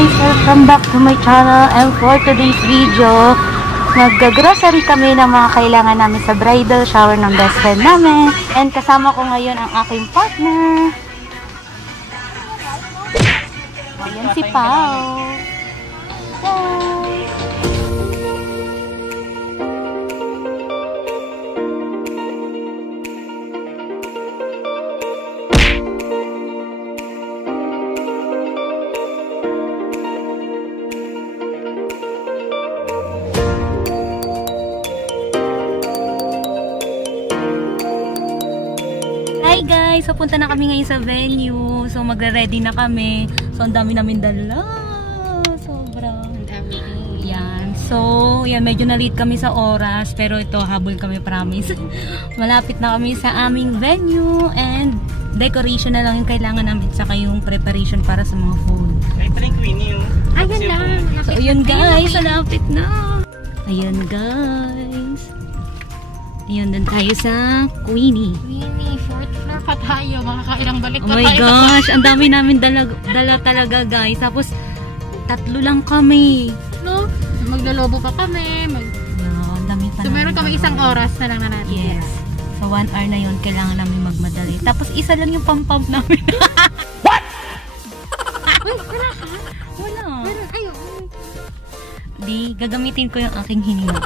guys! Welcome back to my channel, and for today's video, mag-grocery kami ng mga kailangan namin sa bridal shower ng best friend namin. And kasama ko ngayon ang aking partner. Ayan si Pao. Hi! Hi guys! So punta na kami ngayon sa venue. So magre-ready na kami. So ang dami namin dala. Sobrang yan. So yan, medyo na-late kami sa oras. Pero ito, habol kami, promise. Malapit na kami sa aming venue. And decoration na lang yung kailangan namin. Saka yung preparation para sa mga food. Ay, parang Queenie yung... Ayan lang. So ayun guys, malapit na. Ayan guys. Ayun, doon tayo sa Queenie. Queenie, 4th floor pa tayo. Makakailang balik Oh my gosh, ang dami namin dala talaga guys. Tapos, 3 lang kami. No? Maglalobo pa kami. Ang dami pa So, meron kami isang oras na lang na natin. Yes. So, 1 hour na yun, kailangan namin magmadali. Tapos, isa lang yung pump namin. What? Uy, wala ka? Wala. Meron, ayaw. Di, gagamitin ko yung aking hininga.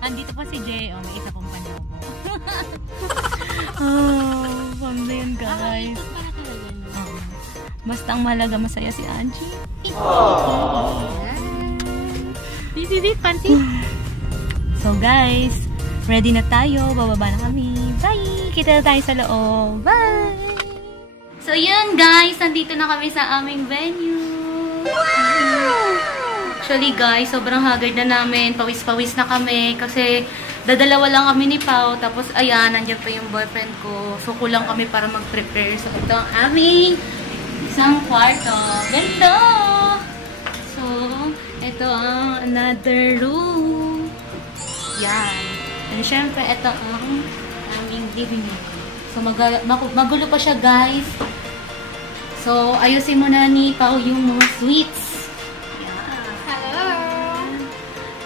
Andito pa si Jay. Oh, may isa pong panobo. Oh, pambi yun guys. Basta ang mahalaga, masaya si Angie. This is it, fancy. So guys, ready na tayo. Bababa na kami. Bye! Kita na tayo sa loob. Bye! So yun guys, nandito na kami sa aming venue. Wow! Actually guys, sobrang haggard na namin. Pawis-pawis na kami kasi dadalawa lang kami ni Pao. Tapos ayan, nandiyan pa yung boyfriend ko. So kulang kami para mag-prepare. So ito ang aming isang kwarto. Ganda! So, ito ang another room. Yan. And syempre, ito ang aming living room. So magulo pa siya guys. So ayusin muna ni Pao yung mga sweets.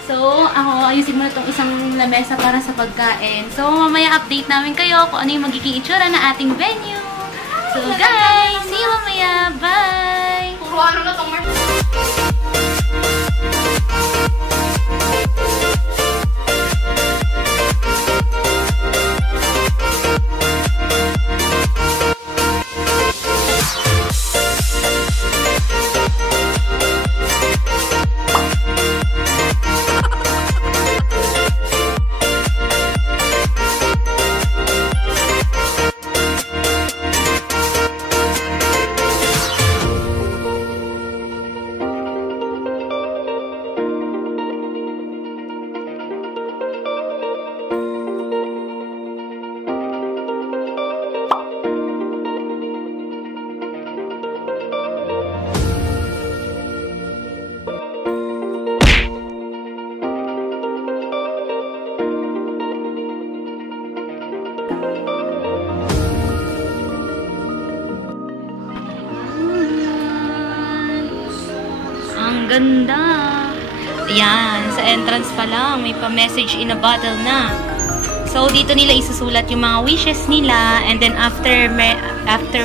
So, ako, ayusin mo na itong isang lamesa para sa pagkain. So, mamaya update namin kayo kung ano yung magiging itsura na ating venue. So, guys, see you mamaya. Bye! Puro ano na itong ganda. Ayan, sa entrance pa lang, may pa-message in a bottle na. So, dito nila isusulat yung mga wishes nila, and then after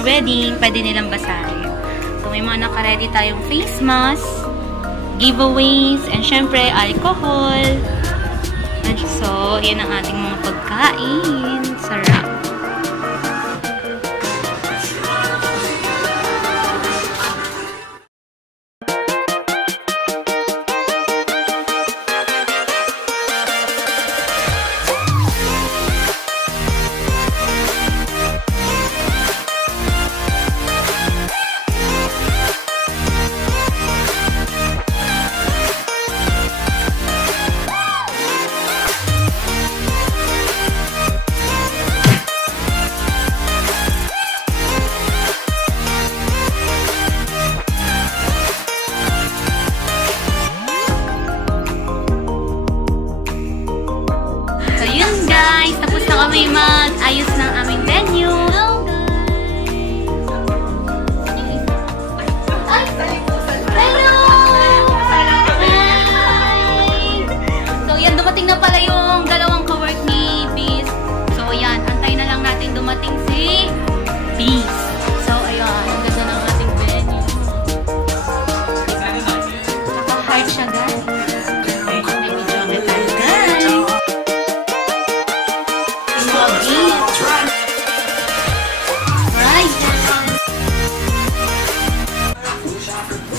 wedding, pwede nilang basahin. So, may mga naka-ready tayong face mask, giveaways, and syempre, alcohol. And so, yan ang ating mga pagkain. Sarap. Kami mag-ayos ng aming venue. Hello guys!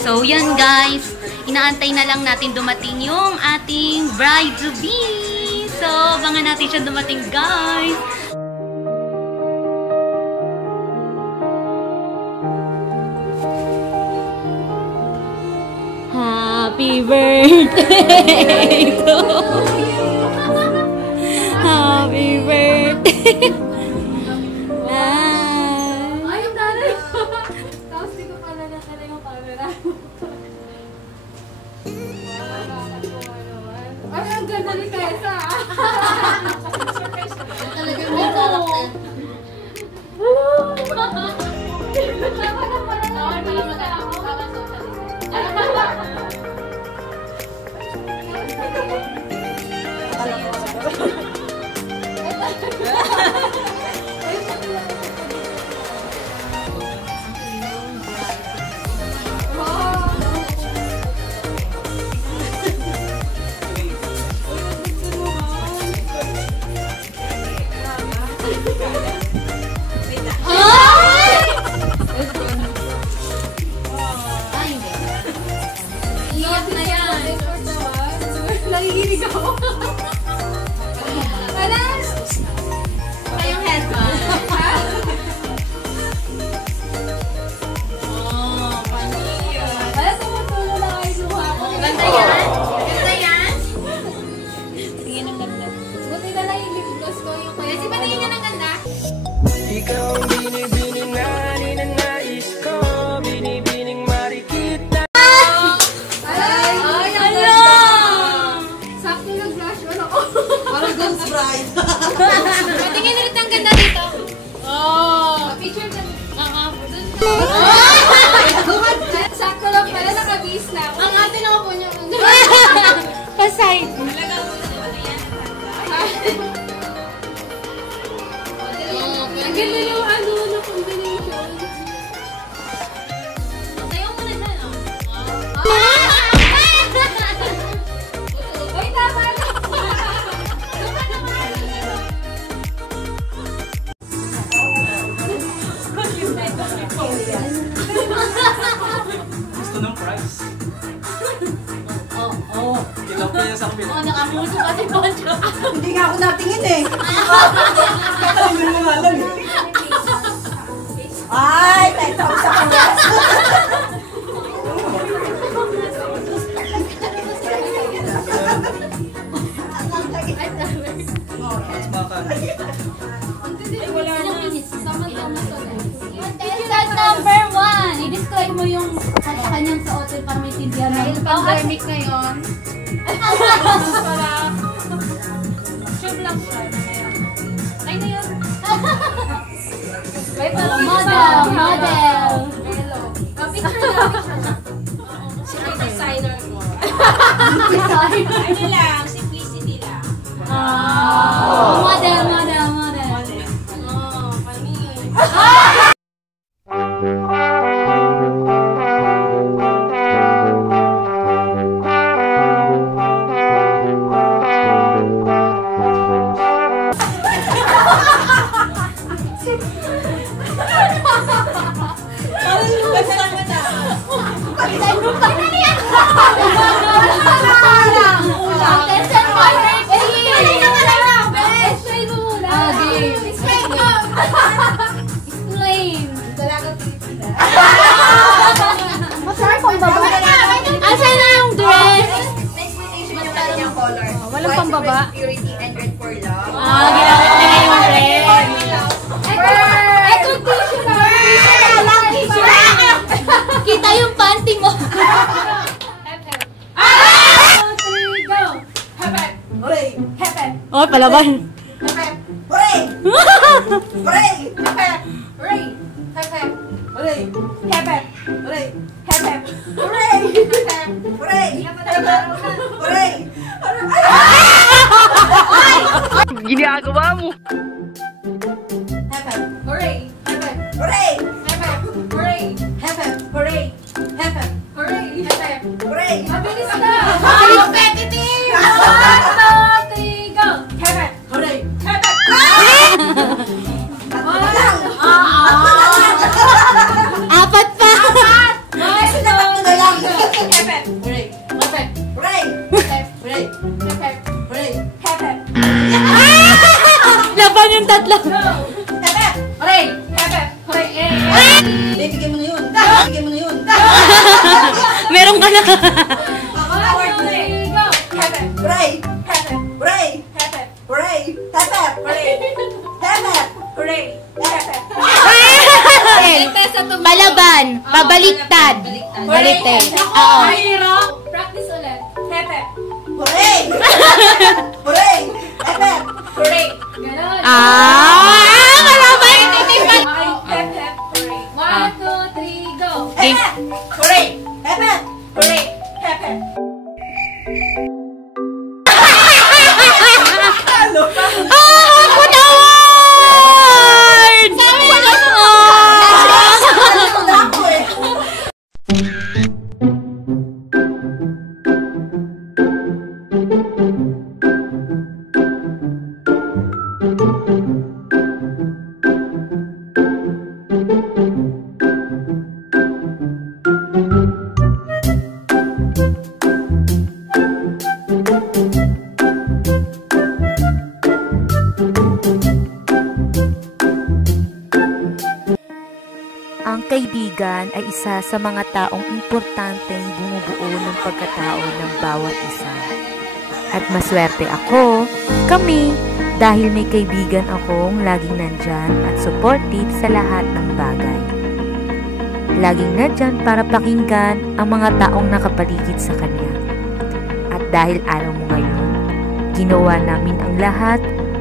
So, yan guys. Inaantay na lang natin dumating yung ating bride-to-be. So, abangan natin siya dumating, guys. Happy birthday to you. Happy birthday. Ay, yung dali. Tapos di ko pala nakala yung camera. Ay, ang ganda ni Tessa. Talaga may karakter. Nagiginig ako. Alas! Pa yung headband. Oh, paniya. Alas, tumutulo na kayo suha ko. Ganda yan? Ganda yan? Tingin ang ganda. Buti na lang yung lip gloss ko yung kaya. Kasi patingin niya ng ganda? Ikaw ang binibining na ninanais ko, binibining marikita. Ay! Ay! Hello! Sakto nag-flash on ako. Parang Ghost Bride. Patingin ulit ang ganda dito. Oh! Picture ka. Oh! Sakto lang pala, nakabis na ako. Ang ate na po niya. Pa-side. Ang ganda yung ano, na combination. Tayo mo na dyan, oh. Ay, tama na. Gusto ng price. Oh. Ilang pa yan sa kapila. Oh, nakamuso ka si Poncho. Hindi nga ako natingin eh. Hindi mo nga alam eh. Ay, tayo sa kanya. Mas makan. Slide number 1. I-describe mo yung kanyang suotin para may tindihan. Dahil pandemic ngayon, para shoot lang siya. Ay na yun. Wait, Model. Hello. Picture na. Sino yung designer mo? Ano lang, simplicity lang. Model. Oh, kami. Explain. Dalagang Pilipinas. Masarap pambaba. Asan na yung dress? Expectation yung kanyang color. Walang pambaba. Purity and red for love. Ginamit nila yung dress. Eto tissue na. Kita yung panty mo. Go! Hepep! Hooray! Hepep! Oh, palaban. Hepep! Hooray! Hooray! Hepep! Hooray! Hepep! Hooray! Hepep! Hooray! Hepep! Hooray! Hepep! Hooray! Hooray! Ginagawa mo! Hepep! Hooray! Hepep! Hooray! Hepep! Hooray! Hepep! Hooray! Hepep! Hooray! Hepep! Hooray! Mabilis na! Competitive! 1, 2, 3, go! Hepep! Hooray! Hepep! Tatlo na lang! Apat pa! Kasi na tatlo na lang! Meron ka na. Hooray! Hooray! Hooray! Hep, hooray! Balaban. Pabaliktad. Baliktad. Oo. Practice ulit. Hooray! Hooray! Hep, Hooray! Ganon. Kalaban. Okay, hep, hooray. 1, 2, 3, go! hep, hooray! Hep, hooray! Hep, Ano? Award! Sabi na Ako eh. Ang kaibigan ay isa sa mga taong importanteng bumubuo ng pagkatao ng bawat isa. At maswerte ako, kami, dahil may kaibigan akong laging nandyan at supportive sa lahat ng bagay. Laging nandyan para pakinggan ang mga taong nakapaligid sa kanya. At dahil araw mo ngayon, ginawa namin ang lahat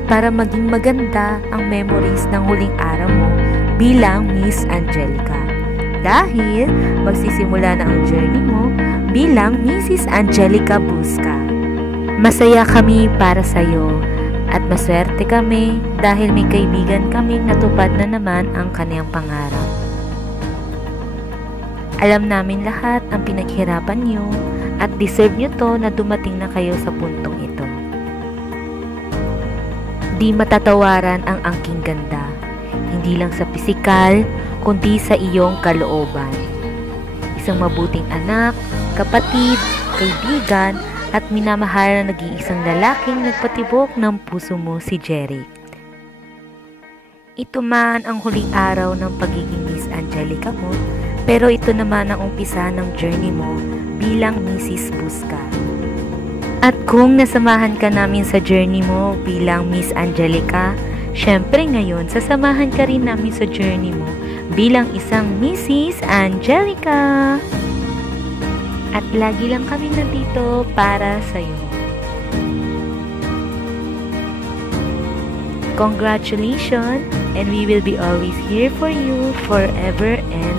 para maging maganda ang memories ng huling araw mo bilang Miss Angelica. Dahil magsisimula na ang journey mo bilang Mrs. Angelica Busca. Masaya kami para sa iyo at maswerte kami dahil may kaibigan kaming natupad na naman ang kaniyang pangarap. Alam namin lahat ang pinaghirapan niyo at deserve niyo to na dumating na kayo sa puntong ito. Di matatawaran ang angking ganda. Hindi lang sa pisikal, kundi sa iyong kalooban. Isang mabuting anak, kapatid, kaibigan, at minamahal na nag-iisang lalaking nagpatibok ng puso mo si Jeric. Ito man ang huling araw ng pagiging Miss Angelica mo, pero ito naman ang umpisa ng journey mo bilang Mrs. Busca. At kung nasamahan ka namin sa journey mo bilang Miss Angelica, syempre ngayon, sasamahan ka rin namin sa journey mo bilang isang Mrs. Angelica. At lagi lang kami nandito para sa'yo. Congratulations, and we will be always here for you forever and